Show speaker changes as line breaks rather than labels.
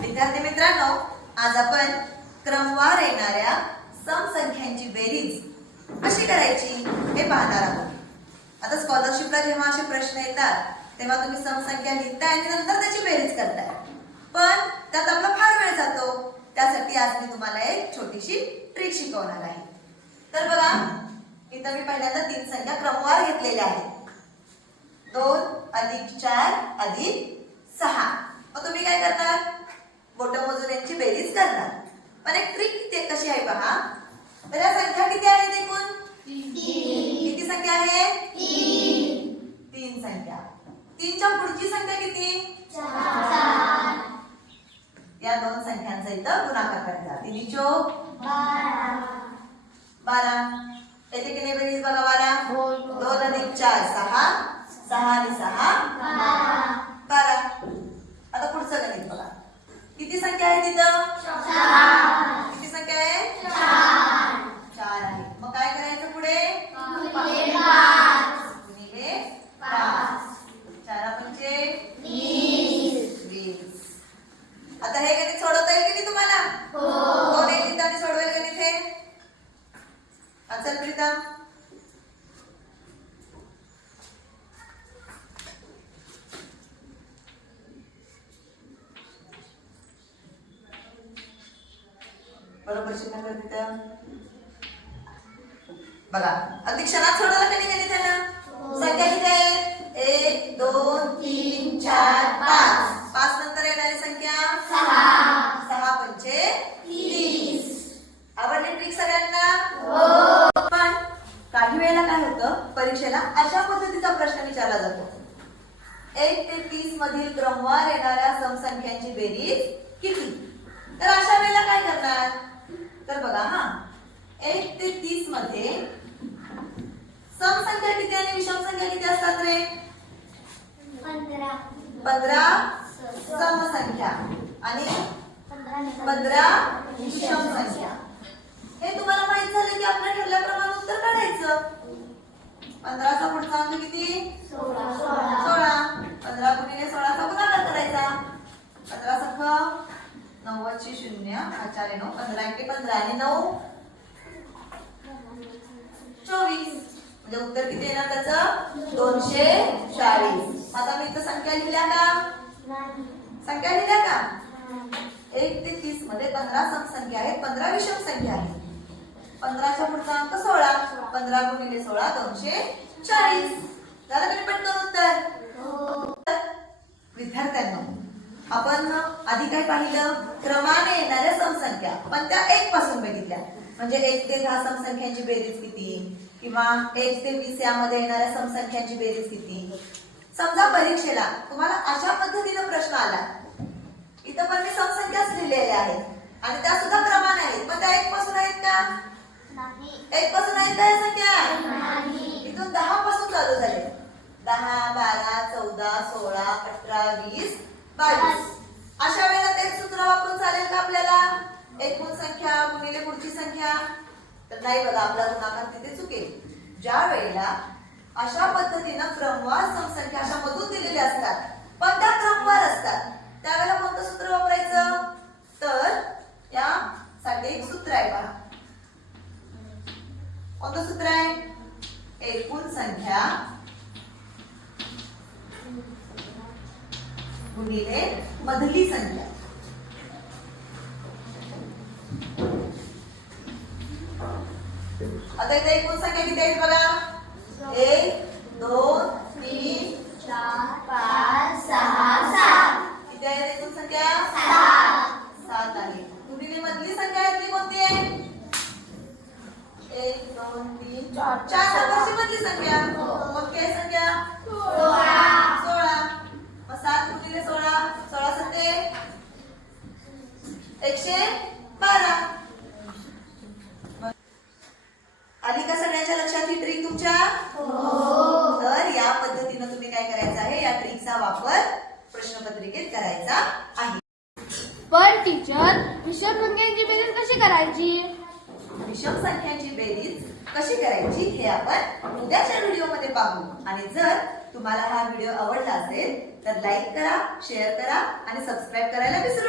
विद्यार्थी मित्रांनो आज आपण क्रमवार येणाऱ्या समसंख्यांची बेरीज कशी करायची हे पाहणार आहोत. आता स्कॉलरशिपला जेव्हा असे प्रश्न येतात तेव्हा तुम्ही समसंख्या लिहिताय आणि नंतर त्याची बेरीज करताय. पण त्यात आपला फार वेळ जातो त्यासाठी आज मी तुम्हाला एक छोटीशी ट्रिक शिकवणार आहे. तर बघा इथं मी पहिल्यांदा तीन संख्या क्रमवार घेतलेल्या आहेत. दोन अधिक चार अधिक सहा. मग तुम्ही काय करणार बोट मोजून यांची बेरीज करणार. पण एक ट्रिक ते कशी आहे पहा. बऱ्या संख्या किती आहेत एकूण? किती संख्या आहे? तीन संख्या. तीनच्या पुढची संख्या किती? या दोन संख्यांचा इथं गुणाकार करायचा तिन्ही चोक बारा. येथे किती बेरीज? बघा बारा. दोन अधिक चार सहा. सहा आणि सहा बारा आता पुढचं गणित बघा किती संख्या आहे तिथं किती संख्या आहे चार आहे मग काय करायचं पुढे? गुणिले पाच चारा पंचे वीस. आता हे गणित सोडवता येईल की नाही तुम्हाला कोण येईल इथं आणि सोडवेल गणित हे अचल प्रीतम बरोबर तिथं बघा. अगदी क्षणात सोडवलं कधी कधी त्यानं संख्या किती आहेत एक दोन तीन चार पाच. पाच नंतर येणारी संख्या? सहा. पंचे तीस. आवडली ट्रिक सगळ्यांना? पण काही वेळेला काय होतं? परीक्षेला अशा पद्धतीचा प्रश्न विचारला जातो. एक ते तीस मधील क्रमवार येणाऱ्या समसंख्यांची बेरीज किती? तर अशा वेळेला काय करणार तर बघा हा एक ते तीसमध्ये समसंख्या किती आणि विषम संख्या किती असतात रे पंधरा समसंख्या आणि पंधरा विषम संख्या हे तुम्हाला माहीत झालं की आपल्या ठरल्याप्रमाणे उत्तर काढायचं. पंधराचा पुढचा अंक किती? सोळा. पंधरा गुणिले सोळाचा गुणाकार करायचा. पंधरा सख नव्वदशे शून्य आचार्य नऊ पंधरा एक पंधरा आणि नऊ. चोवीस. म्हणजे उत्तर किती येणार त्याचं? दोनशे चाळीस. आता मी इथं संख्या लिहिल्या का? संख्या लिहिल्या का? एक ते तीसमध्ये पंधरा समसंख्या आहेत पंधरा विषम संख्या आहे पंधराच्या पुढचा अंक सोळा पंधरा गुणिले सोळा दोनशे चाळीस. झालं तरी पटकन उत्तर? विद्यार्थ्यांना आपण आधी काय पाहिलं? क्रमाने येणाऱ्या समसंख्या. पण त्या एक पासून बघितल्या. म्हणजे एक ते दहा समसंख्यांची बेरीज किती? किंवा एक ते वीस यामध्ये येणाऱ्या समसंख्यांची बेरीज किती? समजा परीक्षेला तुम्हाला अशा पद्धतीनं प्रश्न आला. इथं पण मी समसंख्याच लिहिलेल्या आहेत. आणि त्या सुद्धा क्रमाने आहेत. पण त्या एक पासून आहेत का? एक पासून आहेत का या संख्या? इथून दहा पासून चालू झाले. दहा बारा चौदा सोळा अठरा वीस बावीस. अशा वेळेला तेच सूत्र वापरून चालेल का आपल्याला? एकूण संख्या गुणिले पुढची संख्या. तर नाही बघा आपला गुणाकार तिथे चुकेल. ज्या वेळेला अशा पद्धतीनं क्रमवार समसंख्या अशा मधून दिलेल्या असतात. पण त्या क्रमवार असतात. त्यावेळेला कोणतं सूत्र वापरायचं? तर यासाठी एक सूत्र आहे पहा कोणतं सूत्र आहे? एकूण संख्या गुणिले मधली संख्या. आता इथे एकूण संख्या किती आहेत बघा? एक दोन तीन चार पाच सहा सात. किती आहे संख्या सात आहे गुणिले मधली संख्या आहे ती कोणती आहे एक दोन तीन चार चार नंबरची मधली संख्या कोणती आहे संख्या सोळा मग सात गुणिले सोळा सोळा सत्ते एकशे बारा मग आली का सगळ्यांच्या लक्षात ही ट्रिक तुमच्या तर या पद्धतीनं तुम्ही काय करायचं आहे या ट्रिकचा वापर करायचा आहे.
पण टीचर विषम संख्यांची बेरीज कशी करायची?
विषम संख्यांची बेरीज कशी करायची हे आपण उद्याच्या व्हिडिओमध्ये पाहू. आणि जर तुम्हाला हा व्हिडिओ आवडला असेल तर लाईक करा शेअर करा आणि सबस्क्राईब करायला विसरू